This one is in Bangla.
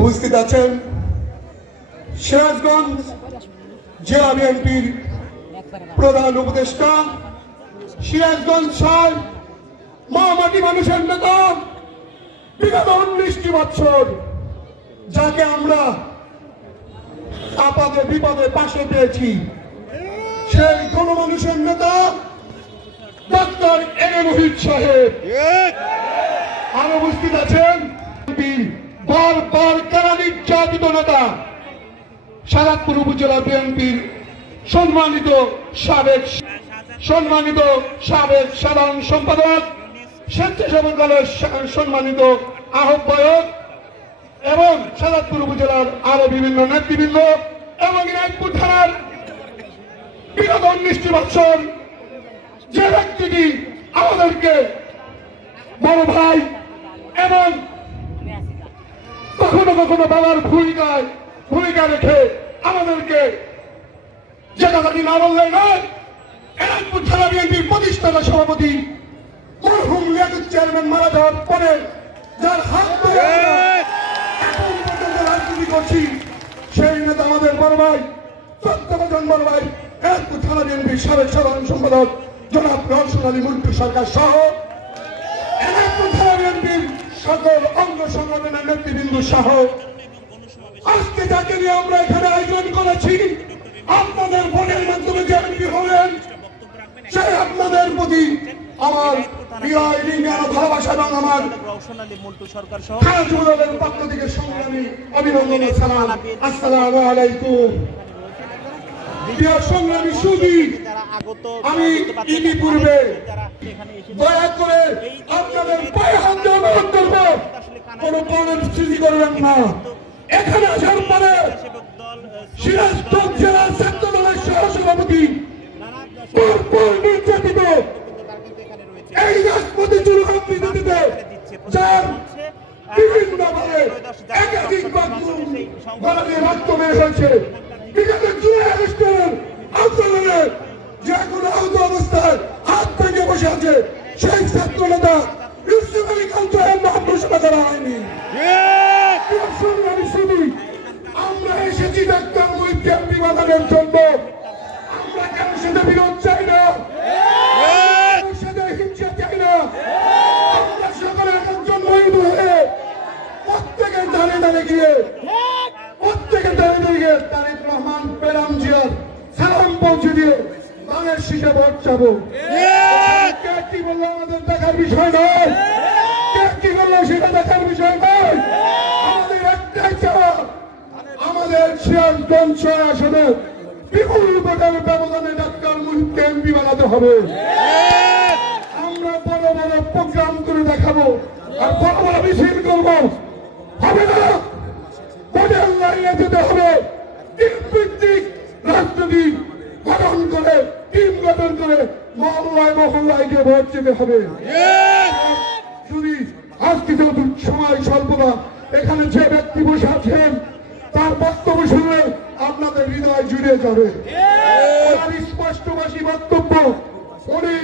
উপস্থিত আছেন সিরাজগঞ্জ জেলা বিএনপির প্রধান উপদেষ্টা সিরাজগঞ্জ সাল মহামাটি মানুষের নেতা বিগত 19টি বছর যাকে আমরা আপদে বিপদে পাশে পেয়েছি সেই গণমানুষের নেতা ডক্টর এম এ মুহিত সাহেব আর উপস্থিত আছেন বারবার কারা নির্যাতিত নেতা সারাদপুর উপজেলা বিএনপির সম্মানিত সাবেক সাধারণ সম্পাদক স্বেচ্ছাসেবক দলের সম্মানিত আহ্বায়ক এবং সারাদপুর উপজেলার আরো বিভিন্ন নেতৃবৃন্দ এবং রায়পুর থানার বিগত 19টি বছর যে ব্যক্তিটি আমাদেরকে বড় ভাই এবং কখনো কখনো বাবার ভূমিকা রেখে আমাদেরকে জায়গাটি না বললে নয় রায়পুর থানা বিএনপির প্রতিষ্ঠাতা সভাপতি মরহুম লিয়াকত চেয়ারম্যান মারা যাওয়ার পরে যার হাত ধরে এখন পর্যন্ত রাজনীতি করছি সেই নেতা আমাদের বড় ভাই সত্যবাদন বড় ভাই রায়পুর থানা বিএনপির সাবেক সাধারণ সম্পাদক জনাব রওশন আলী মন্টু সরকার সহ রায়পুর থানা বিএনপির সকল অঙ্গ সংগঠনের নেতৃবৃন্দ সহ আজকে যাকে নিয়ে আমরা এখানে আয়োজন করেছি আপনাদের ভোটের মাধ্যমে যে এমপি হলেন সেই আপনাদের প্রতি আমার ভালোবাসা এবং আমার পক্ষ থেকে সংগ্রামী অভিনন্দন সালাম। আসসালামু আলাইকুম। প্রিয় সংগ্রামী সুধী, আমি ইতিপূর্বে দয়া করে আপনাদের পায়ে হাত দিয়ে অনুরোধ করব কোন প্রণের সৃষ্টি করবেন না। এখানে আসার পরে সিরাজগঞ্জ জেলার ছাত্র দলের সহসভাপতি নির্যাতিত এই রাজপথে জুলুমবিরোধীতে যার বিভিন্নভাবে একাধিক গলায় রক্ত বের হয়েছে বিগত জুলাই আগস্টের আন্দোলনে যে কোনো আহত অবস্থায় হাত ভেঙে বসে আছে সেই ছাত্র নেতা ইউসুফ আলী খান সাহেব নাম ঘোষণা করা হয়নি। আমরা এসেছি ডাক্তার মুহিতকে এমপি বানানোর জন্য। আমরা কারোর সাথে বিরোধ চাই না, কারোর সাথে হিংসা চাই না। আমরা সকলে একজন মহিত হয়ে প্রত্যেকের দাঁড়িয়ে গিয়ে তারেক রহমান পেরাম জিয়ার সালাম পৌঁছে দিয়ে ধানের শীষে ভোট চাবো। কে কি বললো আমাদের দেখার বিষয় নয়, কে কি বললো সেটা দেখার বিষয় নয়। আমাদের একটাই চাওয়া, আমাদের সিরাজগঞ্জ 6 আসনে বিপুল ভোটের ব্যবধানে ডাক্তার মুহিতকে এমপি বানাতে হবে। আমরা বড় বড় প্রোগ্রাম করে দেখাবো আর বড় বড় মিছিল করবো, হবে না। ভোটের লাইনে যেতে হবে, টিম ভিত্তিক রাজনীতি টিম গঠন করে মহল্লায় গিয়ে ভোট যেতে হবে। যদি আজকে যেহেতু সময় স্বল্পতা, এখানে যে ব্যক্তি বসে আছেন তার বক্তব্য শুনলে আপনাদের হৃদয় জুড়ে যাবে। স্পষ্টভাষী বক্তব্য, উনি